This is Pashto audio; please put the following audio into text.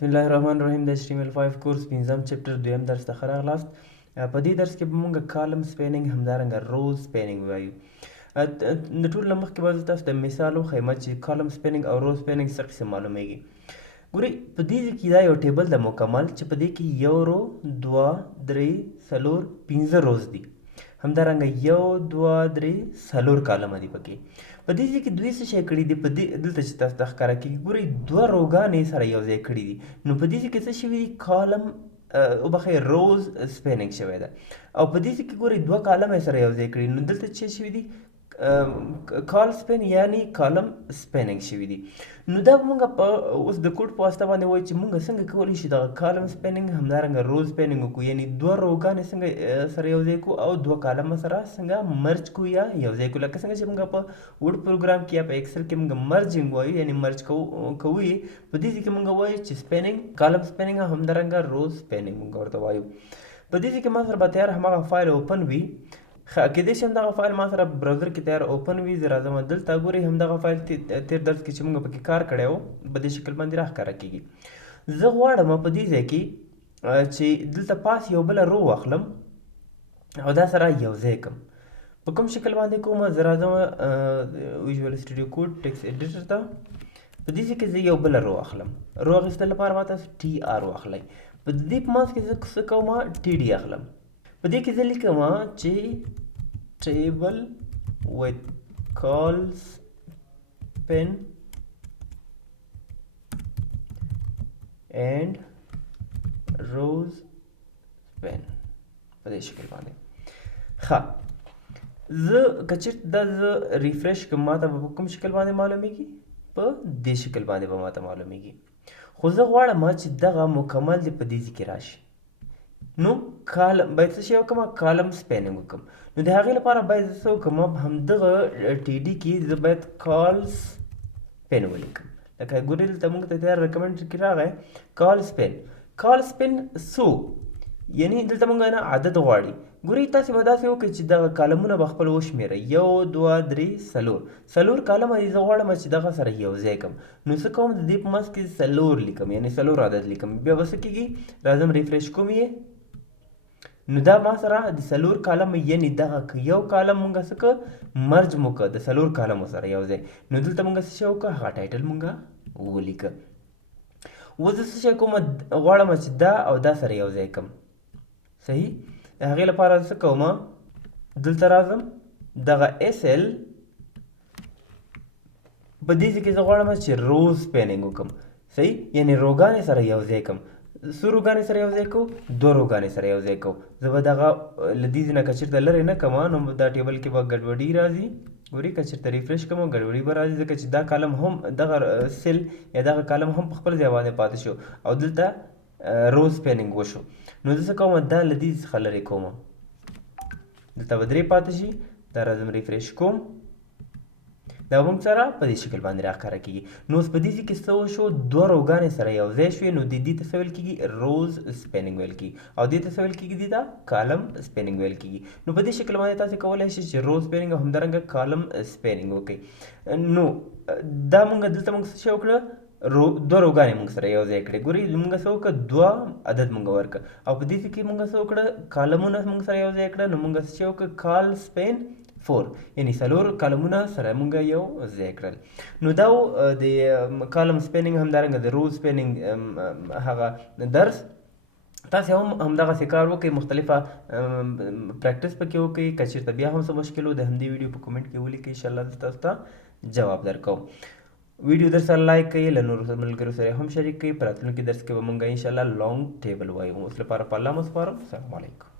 بسم الله الرحمن الرحیم. د HTML5 کورس 5م چپټر 2م درس ته ښه راغلاست. په دې درس کې به موږ کالم سپیننګ همدارنګه روز سپیننګ وایو. د ټولو نه مخکې به زه تاسو ته مثال وښیم چې کالم سپیننګ او روز سپیننګ څه قسم معلومیږي. ګورئ په دې کې دا یو ټیبل د مکمل چې په دې کې یو رو 2 3 4 5 روز دي، همدارنګه 1 2 3 4 کالم دي. په دې کې دوی څه شی کړي دي، په دې دلته چې تاسو ته ښکاره کېږي ګورئ 2 روګانې سره یو ځای کړي دي. نو په دې کې څه شوي دي، کالم وبخښئ روز سپیننګ شوی ده، او په دې کې ګورئ 2 کالم یې سره یو ځای کړي. نو دلته څه شوي دي، کال سپین یعنی کالم سپیننګ شوي دي. نو دا به موږ په اوس د کوډ په واسطه باندې وایو چې موږ څنګه کولی شو دغه کالم سپیننګ همدارنګه روز سپیننګ وکړو، یعنی 2 روګانې څنګه سره یو ځای کړو او 2 کالم سره څنګه مرج کړو یا یو ځای کړو. لکه څنګه چې موږ په وډ پروګرام کې یا په ایکسل کې موږ مرجنګ وایو، یعنی مرج کوو یې. په دې کې موږ وایو چې سپیننګ کالم سپیننګ همدارنګه روز سپیننګ موږ ورته وایو. په دې کې ما سره به تیار هماغه فایل اوپن وي. کېدای شي همدغه فایل ما سره براوزر کې تیار اوپن وي. زه راځم دلته ګورئ همدغه فایل تیر درس کې چې موږ پکې کار کړی و په دې شکل باندې راښکاره کېږي. زه غواړم په دې ځای کې چې دلته پاس یو بله رو واخلم او دا سره یو ځای کړم. په کوم شکل باندې کوم، زه راځم ویژوال سټوډیو کوډ ټیکسټ ایډیټر ته. په دې کې زه یو بله رو اخلم. رو اخیستل لپاره ما تاسو TR واخلئ. په دې په منځ کې زه څه کوم، TD اخلم. په دې کې زه لیکم چې table with calls pen and rows pen په دې شکل باندې. ښه زه که چېرته دا زه ریفریش کړم ما ته به په کوم شکل باندې معلومیږي، په دې شکل باندې به ما ته معلومیږي. خو زه غواړم چې دغه مکمل دې په دې ځای کې راشي. نو کالم باید څه شی وکړم، کالم سپیننګ وکړم. نو د هغې لپاره باید زه څه وکړم، همدغه TD کې زه باید کالس پین ولیکم. لکه ګورئ دلته موږ ته تیار ریکمنډ کې راغی کال سپین. کال سپین څو، یعنی دلته موږ نه عدد غواړي. ګورئ تاسې به داسې وکړئ چې دغه کالمونه به خپل وشمېرئ، 1 2 3 4 کالمه دي. زه غواړم چې دغه سره یو ځای کړم. نو څه کوم، د دې په منځ کې 4 لیکم، یعنی 4 عدد لیکم. بیا به څه کېږي، راځم ریفریش کوم یې. نو دا ما سره د 4 کالم، یعنی دغه یو کالم مونږ څه که مرج مو که د 4 کالمو سره یو ځای. نو دلته مونږ څه شی وکړه، هغه ټایټل مونږ ولیکه. اوس زه څه شی کوم، غواړم چې دا او دا سره یو ځای کړم. صحیح، د هغې لپاره څه کوم، دلته راځم دغه SL په دې کې زه غواړم چې روز سپیننګ وکړم. صحیح، یعنی روګانې سره یو ځای کړم. څو روګانې سره یو ځای کوو، 2 روګانې سره یو ځای کوو. زه به دغه له دې ځای نه که چېرته لرې نه کړم نو دا ټیبل کې به ګډوډي راځي. ګورئ که چېرته ریفریش کړم ګډوډي به راځي، ځکه چې دا کالم هم دغه سیل یا دغه کالم هم په خپل ځای باندې پاتې شو او دلته روز سپیننګ وشو. نو زه څه کوم، دا له دې څخه لرې کوم، دلته به 3 پاتې شي. دا راځم ریفریش کوم، دا موږ سره په دې شکل باندې راښکاره کېږي. نو اوس په دې ځای کې څه وشو، 2 روګانې سره یو ځای شوې. نو دې ته څه ویل کېږي، روز سپیننګ ویل کېږي، او دې ته څه ویل کېږي، دې ته کالم سپیننګ ویل کېږي. نو په دې شکل باندې تاسې کولی شئ چې روز سپیننګ او همدارنګه کالم سپیننګ وکړئ. نو دا موږ دلته موږ څه شی وکړه، 2 روګانې موږ سره یو ځای کړې. ګورئ موږ څه وکړه، 2 عدد موږ ورکړه، او په دې کې موږ څه وکړه، کالمونه موږ سره یو ځای کړه. نو موږ څه شی وکړه، کال سپین 4، یعنی 4 کالمونه سره موږ یو ځای کړل. نو دا د کالم سپیننګ همدارنګه د روز سپیننګ هغه درس. تاسې هم همدغسې کار وکړئ، مختلفه پریکټس پکې وکړئ. که چېرته بیا هم څه مشکل و، د همدې ویډیو په کومنټ کې ولیکئ، انشاءالله زه تاسو ته جواب درکوم. ویډیو در سره لایک کړئ، له نورو ملګرو سره هم شریک کړئ. په راتلونکي درس کې به موږ انشاءالله لانګ ټیبل وایو. اوس لپاره په الله مو سپارم. السلام علیکم.